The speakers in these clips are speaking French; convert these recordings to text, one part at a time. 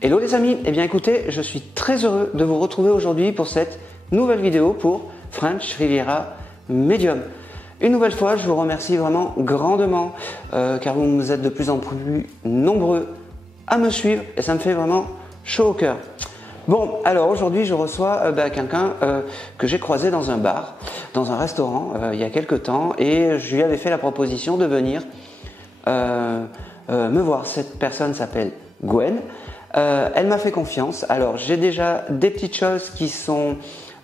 Hello les amis, eh bien écoutez, je suis très heureux de vous retrouver aujourd'hui pour cette nouvelle vidéo pour French Riviera Medium. Une nouvelle fois, je vous remercie vraiment grandement car vous êtes de plus en plus nombreux à me suivre et ça me fait vraiment chaud au cœur. Bon, alors aujourd'hui je reçois quelqu'un que j'ai croisé dans un bar, dans un restaurant il y a quelques temps et je lui avais fait la proposition de venir me voir. Cette personne s'appelle Gwen. Elle m'a fait confiance. Alors j'ai déjà des petites choses qui sont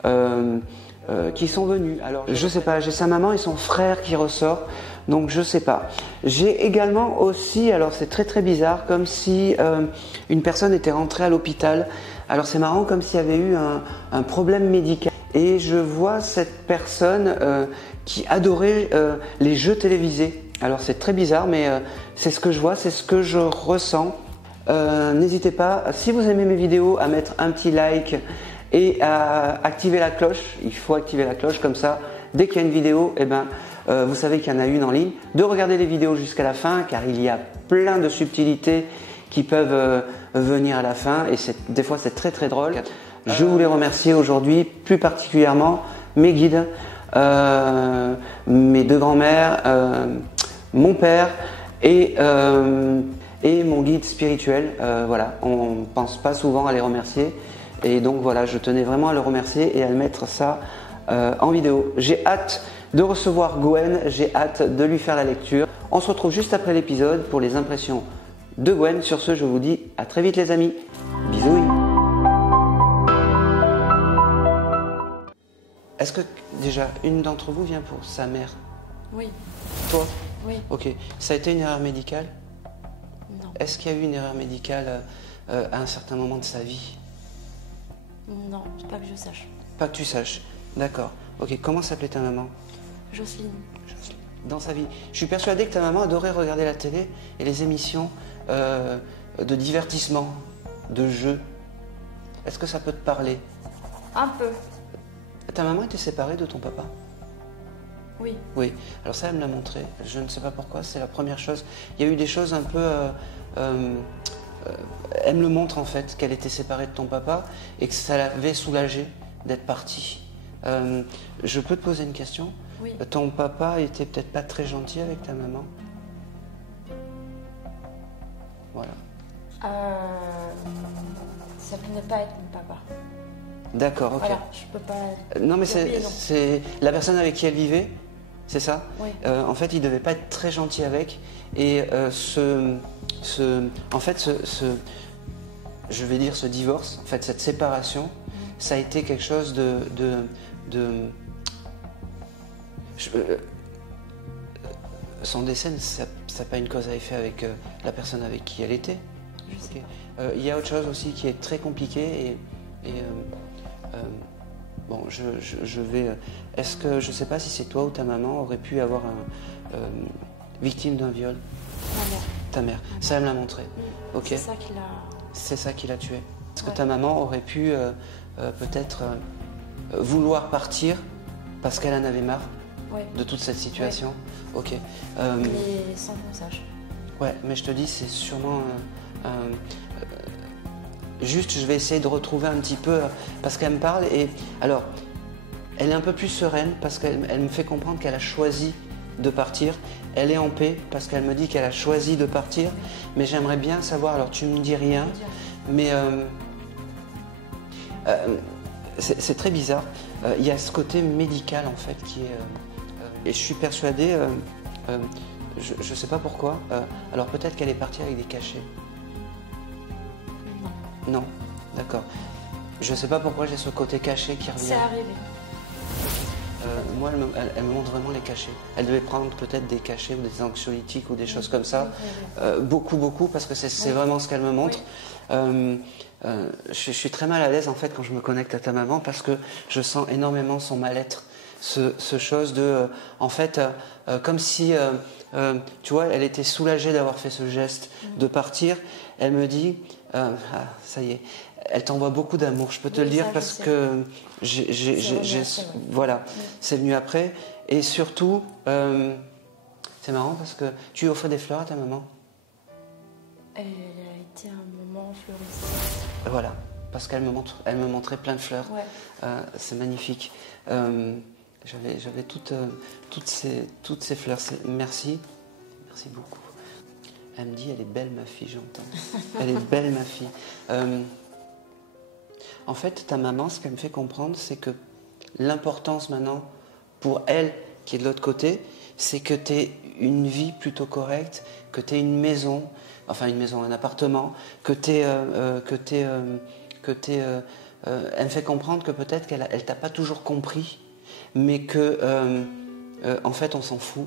venues. Alors je sais pas, j'ai sa maman et son frère qui ressort, donc je sais pas. J'ai également aussi, alors c'est très bizarre, comme si une personne était rentrée à l'hôpital. Alors c'est marrant, comme s'il y avait eu un problème médical. Et je vois cette personne qui adorait les jeux télévisés. Alors c'est très bizarre, mais c'est ce que je vois, c'est ce que je ressens. N'hésitez pas, si vous aimez mes vidéos, à mettre un petit like et à activer la cloche. Il faut activer la cloche, comme ça, dès qu'il y a une vidéo, vous savez qu'il y en a une en ligne. De regarder les vidéos jusqu'à la fin, car il y a plein de subtilités qui peuvent venir à la fin et des fois c'est très drôle. Je voulais remercier aujourd'hui plus particulièrement mes guides, mes deux grands-mères, mon père et mon guide spirituel. Voilà, on ne pense pas souvent à les remercier et donc voilà, je tenais vraiment à le remercier et à le mettre ça en vidéo. J'ai hâte de recevoir Gwen, j'ai hâte de lui faire la lecture. On se retrouve juste après l'épisode pour les impressions de Gwen. Sur ce, je vous dis à très vite les amis. Bisous. Est-ce que déjà une d'entre vous vient pour sa mère? Oui. Toi? Oui. Ok. Ça a été une erreur médicale? Non. Est-ce qu'il y a eu une erreur médicale à un certain moment de sa vie? Non, pas que je sache. Pas que tu saches. D'accord. Ok. Comment s'appelait ta maman? Jocelyne. Jocelyne. Dans sa vie. Je suis persuadé que ta maman adorait regarder la télé et les émissions de divertissement, de jeux. Est-ce que ça peut te parler? Un peu. Ta maman était séparée de ton papa? Oui. Oui, alors ça elle me l'a montré, je ne sais pas pourquoi, c'est la première chose. Il y a eu des choses un peu... elle me le montre en fait, qu'elle était séparée de ton papa et que ça l'avait soulagée d'être partie. Je peux te poser une question? Oui. Ton papa était peut-être pas très gentil avec ta maman? Voilà. Ça peut ne pas être mon papa. D'accord, ok. Voilà, je peux pas... Non mais Oui et non. c'est la personne avec qui elle vivait, c'est ça? Oui. En fait, il devait pas être très gentil avec et je vais dire ce divorce, en fait cette séparation, ça a été quelque chose son décès, ça n'a pas une cause à effet avec la personne avec qui elle était. Je sais Okay. Il y a autre chose aussi qui est très compliqué bon, je vais. Est-ce que je ne sais pas si c'est toi ou ta maman aurait pu avoir victime d'un viol? Ma mère. Ta mère. Ça, elle me l'a montré. Ok. C'est ça qui l'a... C'est ça qui l'a tué. Est-ce que Ouais. ta maman aurait pu peut-être vouloir partir parce qu'elle en avait marre Ouais. de toute cette situation? Ok. Mais sans qu'on sache. Ouais, mais je te dis, c'est sûrement juste, je vais essayer de retrouver un petit peu, parce qu'elle me parle et alors, elle est un peu plus sereine parce qu'elle me fait comprendre qu'elle a choisi de partir. Elle est en paix parce qu'elle me dit qu'elle a choisi de partir, mais j'aimerais bien savoir, alors tu me dis rien, mais c'est très bizarre. Il y a ce côté médical en fait qui est... et je suis persuadé, je ne sais pas pourquoi, alors peut-être qu'elle est partie avec des cachets. Non. Non, d'accord. Je ne sais pas pourquoi j'ai ce côté caché qui revient. C'est arrivé. Moi, elle me montre vraiment les cachets. Elle devait prendre peut-être des cachets ou des anxiolytiques ou des choses comme ça. Beaucoup, parce que c'est vraiment ce qu'elle me montre. Oui. Je suis très mal à l'aise en fait quand je me connecte à ta maman parce que je sens énormément son mal-être. Ce chose de... en fait, comme si, tu vois, elle était soulagée d'avoir fait ce geste de partir. Elle me dit, ça y est, elle t'envoie beaucoup d'amour, je peux te le dire parce que voilà, c'est venu après. Et surtout, c'est marrant parce que tu lui offrais des fleurs à ta maman? Elle a été un moment fleurissant. Voilà, parce qu'elle me montrait plein de fleurs. Ouais. C'est magnifique. J'avais toutes ces fleurs. Merci beaucoup. Elle me dit, elle est belle ma fille, j'entends. Elle est belle ma fille. En fait, ta maman, ce qu'elle me fait comprendre, c'est que l'importance maintenant, pour elle, qui est de l'autre côté, c'est que tu aies une vie plutôt correcte, que tu aies une maison, un appartement, elle me fait comprendre que peut-être qu'elle t'a pas toujours compris, mais que en fait on s'en fout.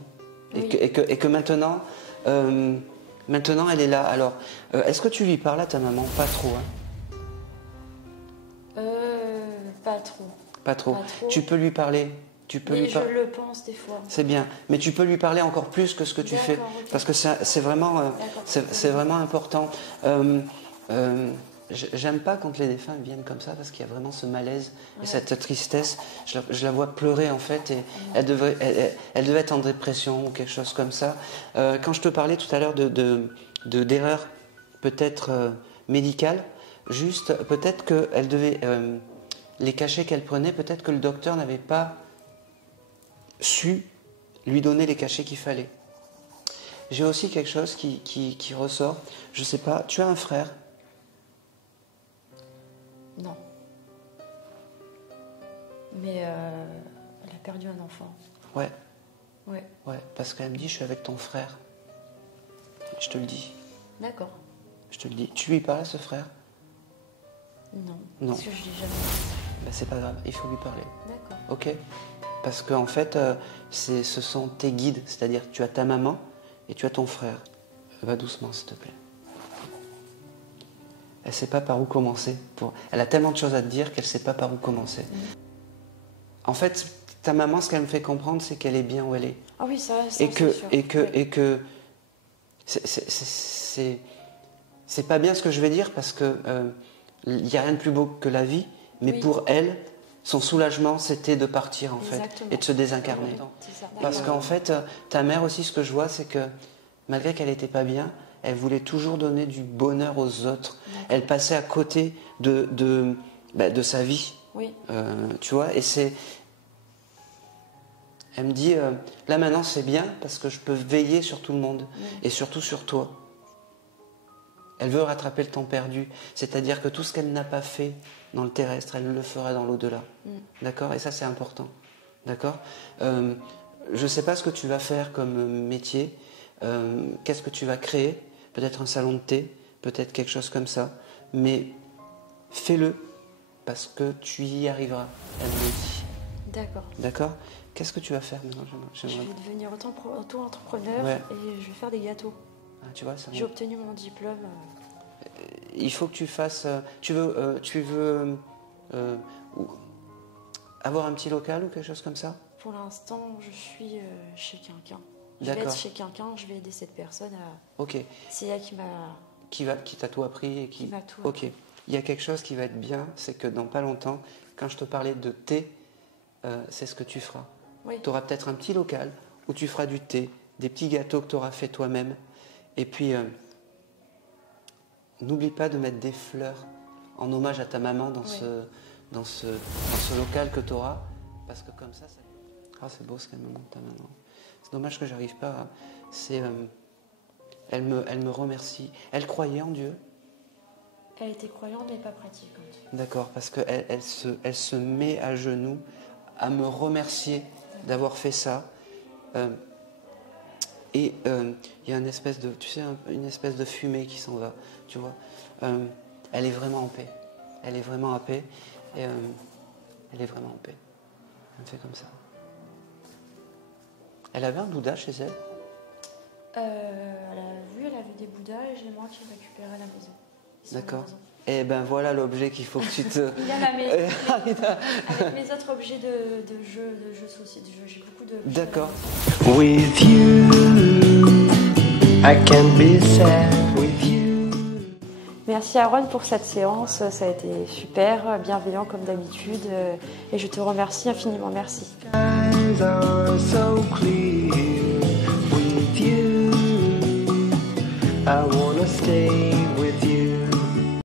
Oui. Et que maintenant, elle est là. Alors, est-ce que tu lui parles à ta maman? Pas trop, hein? Pas trop. Pas trop. Pas trop. Tu peux lui parler. Tu peux Mais lui je parler. le pense des fois. C'est bien, mais tu peux lui parler encore plus que ce que tu fais, D'accord, ok. parce que c'est vraiment, c'est vraiment important. J'aime pas quand les défunts viennent comme ça, parce qu'il y a vraiment ce malaise et cette tristesse. Je la vois pleurer en fait, et elle devait être en dépression ou quelque chose comme ça. Quand je te parlais tout à l'heure d'erreurs peut-être médicales, juste peut-être qu'elle devait les cachets qu'elle prenait, peut-être que le docteur n'avait pas su lui donner les cachets qu'il fallait. J'ai aussi quelque chose qui ressort. Je sais pas, tu as un frère? Non. Mais elle a perdu un enfant. Ouais, Ouais. parce qu'elle me dit, je suis avec ton frère. Je te le dis, D'accord. je te le dis. Tu lui parles à ce frère? Non. Non. Parce que je l'ai jamais vu. Ben, c'est pas grave, il faut lui parler. D'accord. Ok? Parce qu'en fait, ce sont tes guides, c'est-à-dire que tu as ta maman et tu as ton frère. Va doucement, s'il te plaît. Elle ne sait pas par où commencer. Elle a tellement de choses à te dire qu'elle ne sait pas par où commencer. En fait, ta maman, ce qu'elle me fait comprendre, c'est qu'elle est bien où elle est. Ah oui, ça Et c'est sûr. Ouais. C'est pas bien ce que je vais dire, parce que il n'y a rien de plus beau que la vie, mais Oui. pour elle, son soulagement, c'était de partir en fait, Exactement. et de se désincarner. C'est ça. Parce qu'en fait, ta mère aussi, ce que je vois, c'est que malgré qu'elle n'était pas bien, elle voulait toujours donner du bonheur aux autres. Elle passait à côté de sa vie. Oui. Tu vois, et c'est... Elle me dit, là maintenant c'est bien parce que je peux veiller sur tout le monde, et surtout sur toi. Elle veut rattraper le temps perdu, c'est-à-dire que tout ce qu'elle n'a pas fait dans le terrestre, elle le fera dans l'au-delà. D'accord? Et ça, c'est important. D'accord? Je ne sais pas ce que tu vas faire comme métier, qu'est-ce que tu vas créer, peut-être un salon de thé, peut-être quelque chose comme ça, mais fais-le, parce que tu y arriveras, elle me dit. D'accord. D'accord? Qu'est-ce que tu vas faire maintenant? Je vais devenir auto-entrepreneur et je vais faire des gâteaux. Ah, tu vois, ça J'ai obtenu mon diplôme. Il faut que tu fasses... tu veux avoir un petit local ou quelque chose comme ça? Pour l'instant, je suis chez quelqu'un. Je vais D'accord. être chez quelqu'un, je vais aider cette personne à... Ok. C'est elle qui m'a... Qui t'a tout appris et Qui m'a tout Ok. Il y a quelque chose qui va être bien, c'est que dans pas longtemps, quand je te parlais de thé, c'est ce que tu feras. Oui. Tu auras peut-être un petit local où tu feras du thé, des petits gâteaux que tu auras fait toi-même. Et puis, n'oublie pas de mettre des fleurs en hommage à ta maman dans ce local que tu auras. Parce que comme ça... Ah, c'est beau ce qu'elle me montre, ta maman. C'est dommage que j'arrive pas à... Elle me remercie. Elle croyait en Dieu. Elle était croyante mais pas pratiquante. D'accord, parce qu'elle se met à genoux à me remercier d'avoir fait ça. Et il y a une espèce de fumée qui s'en va, tu vois. Elle est vraiment en paix. Elle est vraiment en paix. Et elle est vraiment en paix. Elle me fait comme ça. Elle avait un Bouddha chez elle? Elle a vu des Bouddhas et j'ai moi qui ai récupéré à la maison. D'accord. Et ben voilà l'objet qu'il faut que tu te... Il a la maison. Avec mes autres objets de jeux sociaux. J'ai beaucoup de... D'accord. With you, I can be sad with you. Merci Aaron pour cette séance, ça a été super, bienveillant comme d'habitude et je te remercie infiniment, merci. Skies are so clear with you. I wanna stay.